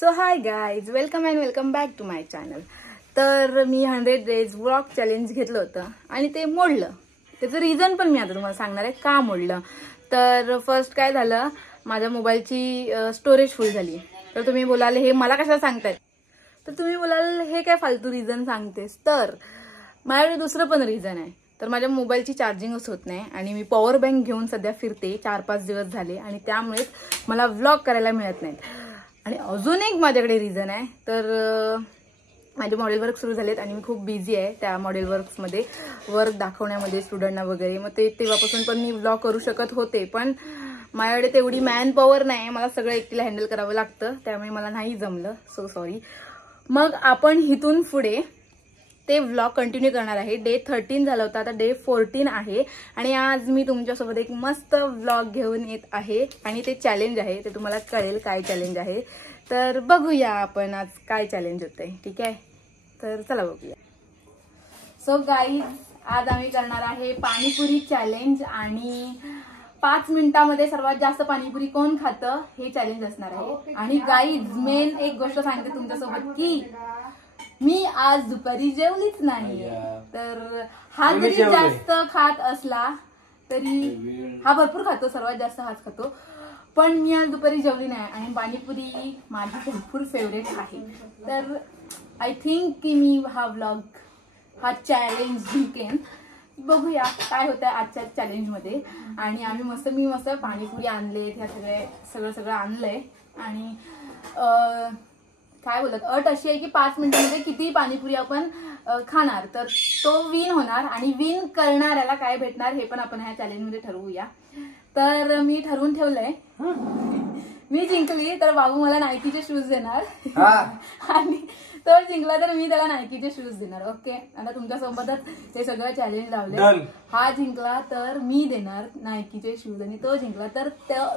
So hi guys, welcome and welcome back to my channel. तर मी 100 days vlog challenge घेतलं होतं आणि ते मोडलं. त्याचं रिझन पण मी आता तुम्हाला सांगणार आहे का मोडलं. तर फर्स्ट काय झालं, माझ्या मोबाईलची स्टोरेज फुल झाली. तर तुम्ही बोलाल हे मला कशाला सांगताय, तर तुम्ही बोलाल हे काय फालतू रिझन सांगतेस. तर माझ्याकडे दुसरं पण रिझन आहे. तर माझ्या मोबाईलची चार्जिंगच होत नाही आणि मी पॉवर बँक घेऊन सध्या फिरते 4-5 दिवस झाले आणि त्यामुळेच मला व्लॉग करायला मिळत नाहीत. आणि अजून एक माझ्याकडे रिझन आहे. तर माझे मॉडेल वर्क सुरू झालेत आणि मी खूप बिझी आहे त्या मॉडेल वर्क्समध्ये, वर्क दाखवण्यामध्ये स्टुडंटना वगैरे. मग ते तेव्हापासून पण मी व्लॉग करू शकत होते, पण माझ्याकडे तेवढी मॅन पॉवर नाही. मला सगळं एकटीला हँडल करावं लागतं, त्यामुळे मला नाही जमलं. So sorry. मग आपण इथून पुढे ते व्लॉग कंटिन्यू करणार आहे. डे 13 झाला होता, आता डे 14 आहे आणि आज मी तुमच्यासोबत एक मस्त व्लॉग घेऊन येत आहे आणि ते चॅलेंज आहे. ते तुम्हाला कळेल काय चॅलेंज आहे. तर बघूया आपण आज काय चॅलेंज होतंय. ठीक आहे, तर चला बघूया. सो गाईज, आज आम्ही करणार आहे पाणीपुरी चॅलेंज आणि 5 मिनिटांमध्ये सर्वात जास्त पाणीपुरी कोण खातं हे चॅलेंज असणार आहे. आणि गाईज, मेन एक गोष्ट सांगते तुमच्यासोबत की मी आज दुपारी जेवलीच नाही. तर हा जरी जास्त खात असला तरी, हा भरपूर खातो, सर्वात जास्त हाच खातो, पण मी आज दुपारी जेवली नाही आणि पाणीपुरी माझी भरपूर फेवरेट आहे. तर आय थिंक की मी हा व्लॉग, हा चॅलेंज जिंकेन. बघूया काय होतं आजच्या चॅलेंजमध्ये. आणि मी मस्त पाणीपुरी आणले, ह्या सगळं आणलंय. आणि काय बोलत, अट अशी आहे की 5 मिनिटांमध्ये किती पाणीपुरी आपण खाणार तर तो विन होणार. आणि विन करणाऱ्याला काय भेटणार हे पण आपण ह्या चॅलेंजमध्ये ठरवूया. तर मी ठरवून ठेवलंय, मी जिंकली तर बाबू मला नायकीचे शूज देणार आणि तो जिंकला तर मी त्याला नायकीचे शूज देणार. ओके, आता तुमच्यासोबतच हे सगळं चॅलेंज लावलंय. हा जिंकला तर मी देणार नायकीचे शूज आणि तो जिंकला तर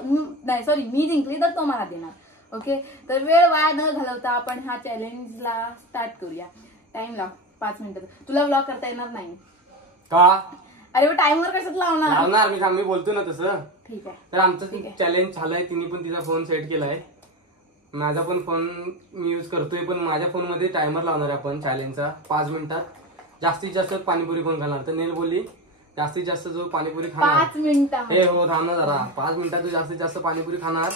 मी जिंकली तर तो मला देणार. ओके, तर वेळ वाया न घालवता आपण ह्या चॅलेंजला स्टार्ट करूया. टाइम लाव 5 मिनिटं. तुला व्लॉग करता येणार नाही का? अरे वो टाइमवर कसं लावणार? मी बोलतो ना तसं. ठीक आहे. तर आमचं चॅलेंज झालंय, तिने पण तिचा फोन सेट केलाय, माझा पण फोन मी युज करतोय, पण माझ्या फोन मध्ये टायमर लावणार आहे आपण चॅलेंजचा. 5 मिनिटात जास्तीत जास्त पाणीपुरी कोण खाणार. तर नेल बोलली जास्तीत जास्त जो पाणीपुरी खाणार 5 मिनिटात, हे हो थांब ना जरा, 5 मिनिटात जो जास्तीत जास्त पाणीपुरी खाणार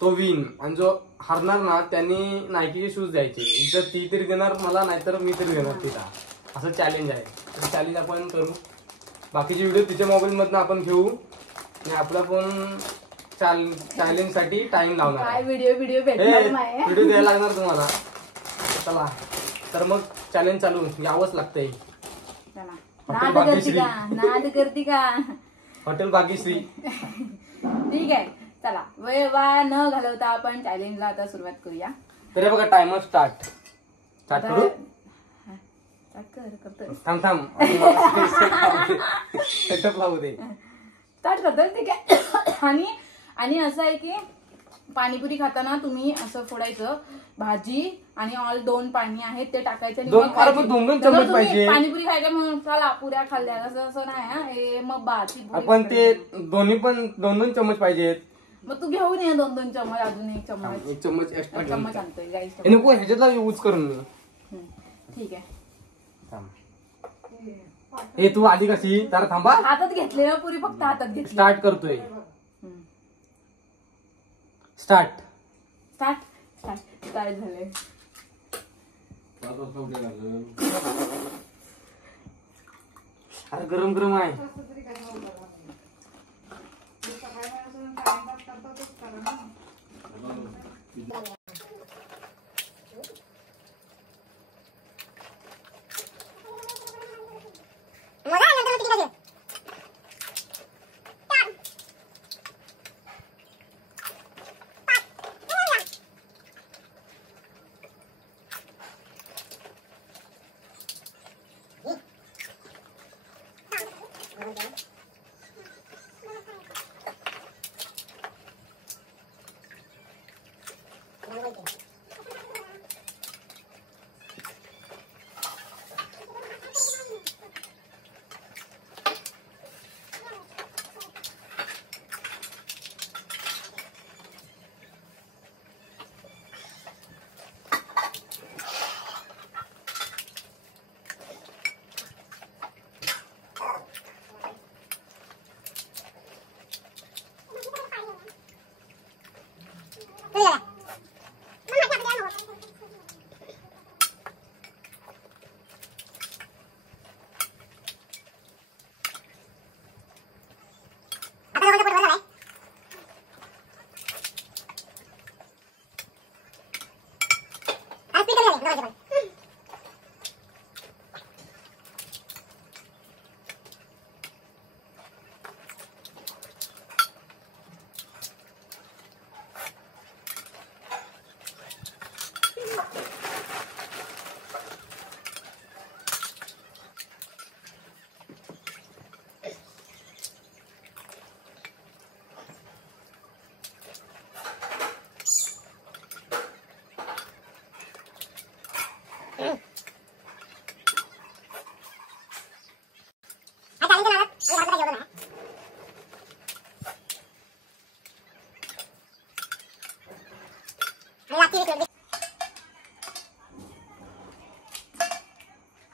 तो विन. आणि जो हारणार ना त्यांनी नायकीचे शूज द्यायचे. जर ती तरी देणार मला, नाहीतर मी तरी देणार तिला. असं चॅलेंज आहे. तर चॅलेंज आपण करू. बाकीचे व्हिडिओ तिच्या मोबाईल मधनं आपण घेऊ आणि आपला फोन चॅलेंज साठी टाइम लावणार. काय व्हिडिओ भेटणार नाही, व्हिडिओ द्यायला लागणार तुम्हाला. चला तर मग चॅलेंज चालू यावंच लागतंय. नाद करती का हॉटेल भाग्यश्री. ठीक आहे, चला वेळ वाया न घालवता आपण चॅलेंजला आता सुरुवात करूया. तर हे बघा, टायमर स्टार्ट करू. थांब सेटअप लावू दे. स्टार्ट करतोय. ठीक आहे. आणि असं आहे की पाणीपुरी खाताना तुम्ही असं फोडायचं, भाजी आणि ऑल 2 पाणी आहेत ते टाकायचे. दोन चम्मच पाहिजे. पाणीपुरी खायच्या म्हणून चला पुऱ्या खाल्ल्या असं नाही. मग आपण ते दोन्ही पण 2-2 चम्मच पाहिजेत. मग तू घेऊन ये 2-2 चम्मच, अजून 1 चम्मच एक्स्ट्रा चम्मच आणतोय गाईस. नको ह्याच्यातला यूज करून मी. ठीक आहे. हे तू आधी कशी तर थांबा, हातात घेतले ना पुरी, फक्त हातात घेतली. स्टार्ट करतोय. स्टार्ट झालंय. अरे गरम आहे.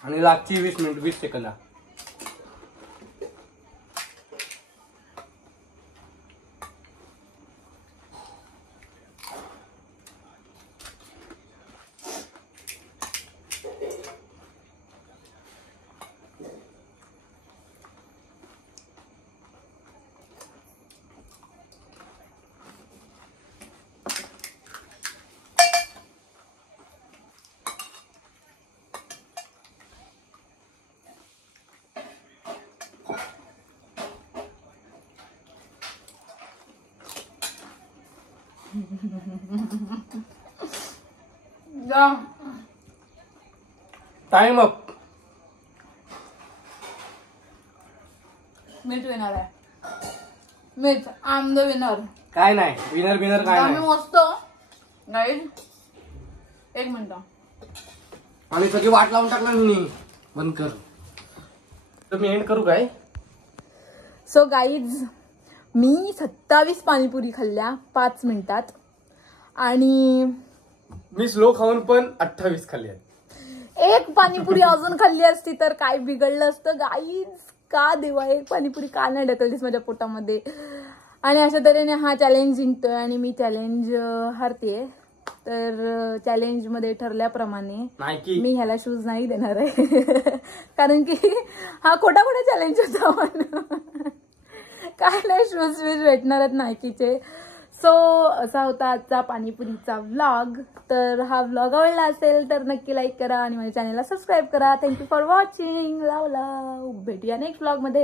आणि लागची 20 मिनिट 20 सेकंद. Time up. मीच विनर आहे. मीच आय एम द विनर. काय नाही विनर बिनर काय आम्ही नाही. मस्त गाईड. एक मिनिट. आणि सगळी वाट लावून टाकला मी. बंद कर. तर मी एंड करू काय? सो गाईज मी 27 पाणीपुरी खाल्ल्या 5 मिनिटात. आणि मी स्लो खाऊन पण 28 खाल्ली आहेत. एक पाणीपुरी अजून खाल्ली असती तर काय बिघडलं असतं गाईज. का देवा एक पाणीपुरी का नाही ढकललीस माझ्या पोटामध्ये. आणि अशा तऱ्हेने हा चॅलेंज जिंकतोय आणि मी चॅलेंज हारतेय. तर चॅलेंज मध्ये ठरल्याप्रमाणे मी ह्याला शूज नाही देणार आहे. कारण की हा खोटा चॅलेंज होता. काय नाही शूज भेटणार आहेत नायकीचे. सो असा होता आजचा पाणीपुरीचा व्लॉग. तर हा व्लॉग आवडला असेल तर नक्की लाईक करा आणि माझ्या चॅनलला सबस्क्राईब करा. Thank you for watching. Love love. भेटूया नेक्स्ट व्लॉग मध्ये.